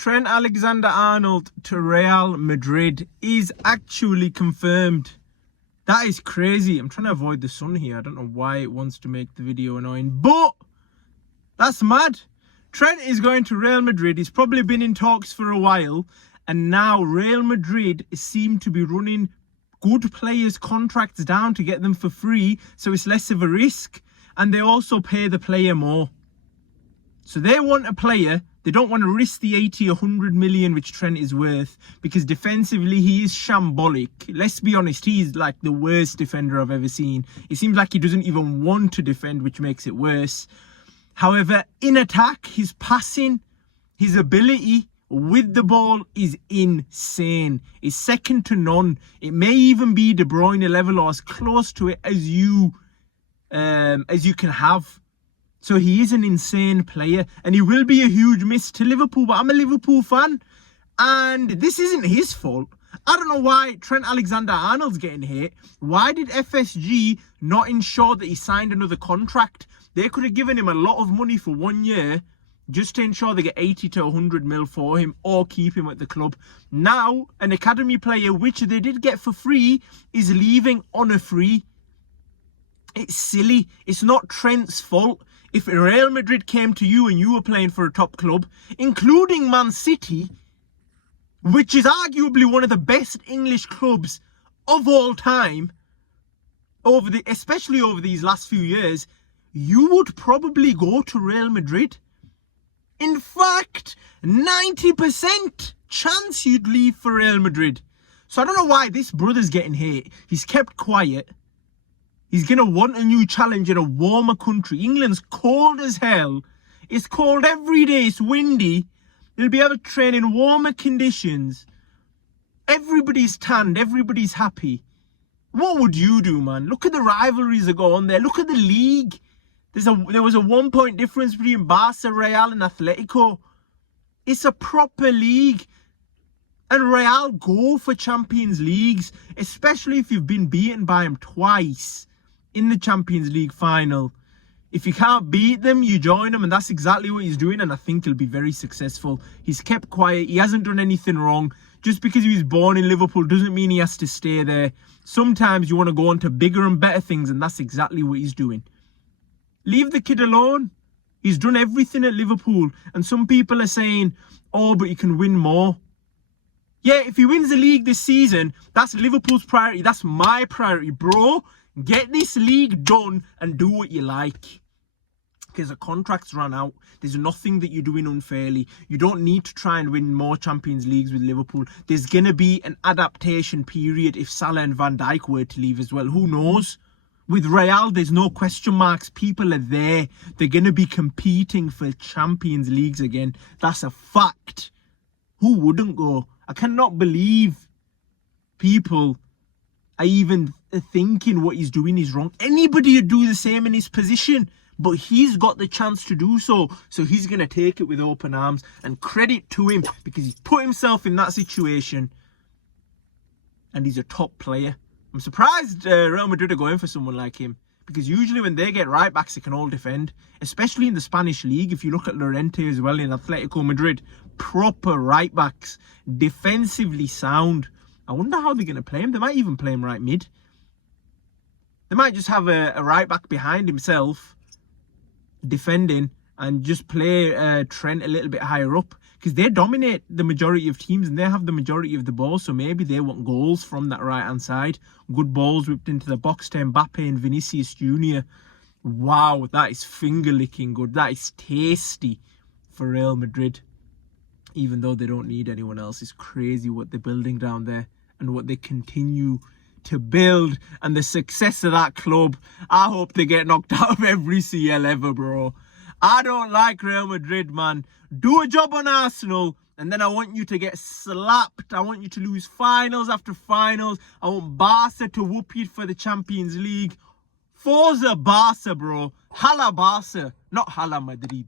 Trent Alexander-Arnold to Real Madrid is actually confirmed. That is crazy. I'm trying to avoid the sun here. I don't know why it wants to make the video annoying, but that's mad. Trent is going to Real Madrid. He's probably been in talks for a while, and now Real Madrid seem to be running good players' contracts down to get them for free, so it's less of a risk, and they also pay the player more. So they want a player. They don't want to risk the 80 or 100 million which Trent is worth, because defensively he is shambolic. Let's be honest, he's like the worst defender I've ever seen. It seems like he doesn't even want to defend, which makes it worse. However, in attack, his passing, his ability with the ball is insane. It's second to none. It may even be De Bruyne level or as close to it as you can have. So he is an insane player, and he will be a huge miss to Liverpool, but I'm a Liverpool fan, and this isn't his fault. I don't know why Trent Alexander-Arnold's getting hit. Why did FSG not ensure that he signed another contract? They could have given him a lot of money for 1 year just to ensure they get 80 to 100 mil for him or keep him at the club. Now, an academy player, which they did get for free, is leaving on a free. It's silly. It's not Trent's fault. If Real Madrid came to you and you were playing for a top club, including Man City, which is arguably one of the best English clubs of all time, especially over these last few years, you would probably go to Real Madrid. In fact, 90% chance you'd leave for Real Madrid. So I don't know why this brother's getting hit. He's kept quiet. He's going to want a new challenge in a warmer country. England's cold as hell. It's cold every day. It's windy. He'll be able to train in warmer conditions. Everybody's tanned. Everybody's happy. What would you do, man? Look at the rivalries that go on there. Look at the league. There was a 1 point difference between Barca, Real and Atletico. It's a proper league. And Real go for Champions Leagues, especially if you've been beaten by them twice in the Champions League final. If you can't beat them, you join them, and that's exactly what he's doing, and I think he'll be very successful. He's kept quiet. He hasn't done anything wrong. Just because he was born in Liverpool doesn't mean he has to stay there. Sometimes you want to go on to bigger and better things, and that's exactly what he's doing. Leave the kid alone. He's done everything at Liverpool, and some people are saying, oh, but he can win more. Yeah, if he wins the league this season, that's Liverpool's priority. That's my priority, bro. Get this league done and do what you like. Because the contract's run out. There's nothing that you're doing unfairly. You don't need to try and win more Champions Leagues with Liverpool. There's going to be an adaptation period if Salah and Van Dijk were to leave as well. Who knows? With Real, there's no question marks. People are there. They're going to be competing for Champions Leagues again. That's a fact. Who wouldn't go? I cannot believe people are even thinking what he's doing is wrong. Anybody would do the same in his position, but he's got the chance to do so. So he's going to take it with open arms, and credit to him because he's put himself in that situation and he's a top player. I'm surprised Real Madrid are going for someone like him, because usually when they get right backs, they can all defend, especially in the Spanish league. If you look at Llorente as well in Atletico Madrid, proper right backs, defensively sound. I wonder how they're going to play him. They might even play him right mid. They might just have a right back behind himself defending and just play Trent a little bit higher up, because they dominate the majority of teams and they have the majority of the ball. So maybe they want goals from that right hand side. Good balls whipped into the box to Mbappe and Vinicius Jr. Wow, that is finger licking good. That is tasty for Real Madrid. Even though they don't need anyone else. It's crazy what they're building down there and what they continue to build, and the success of that club. I hope they get knocked out of every CL ever, bro. I don't like Real Madrid, man. Do a job on Arsenal, and then I want you to get slapped. I want you to lose finals after finals. I want Barca to whoop you for the Champions League. Forza Barca, bro. Hala Barca, not Hala Madrid.